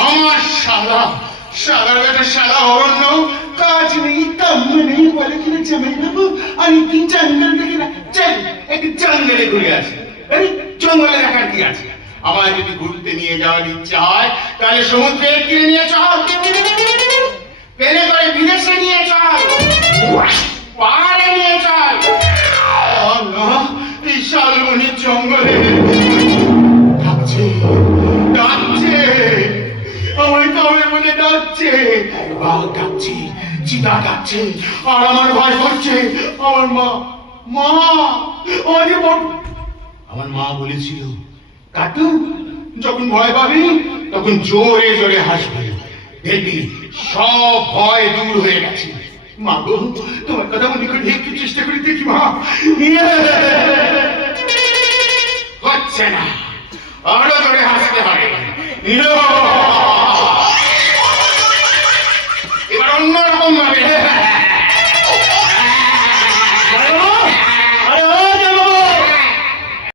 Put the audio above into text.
আমার শালা, শালার বেটা শালা অরণ্য, কাজ নেই কাম নেই, বলে কিনা জামাই বাবু আমি কি জঙ্গল দেখি না, চল একটু জঙ্গলে ঘুরে আসি। আরে জঙ্গলে দেখার কি আছে? আমার যদি ঘুরতে নিয়ে যাওয়ার ইচ্ছা হয় তাহলে সমুদ্রে কিনে নিয়ে চল, পেলে করে বিদেশে নিয়ে চল, পাহাড়ে নিয়ে চল। না, এই শালবনির জঙ্গলে ডাকছে, ডাকছে, আমার কাউরের মধ্যে ডাকছে, বাঘ ডাকছে, চিতা ডাকছে, আর আমার ভয় করছে। আমার মা, মা, আমাকে আমার মা বলেছিল কাটু, যখন ভয় পাবি তখন জোরে জোরে হাসবি, দেখবি সব ভয় দূর হয়ে গেছে। মা গো, তোমার কথা মনে করে একটু চেষ্টা করে দেখি মা। হচ্ছে না, আরো জোরে হাসতে হবে।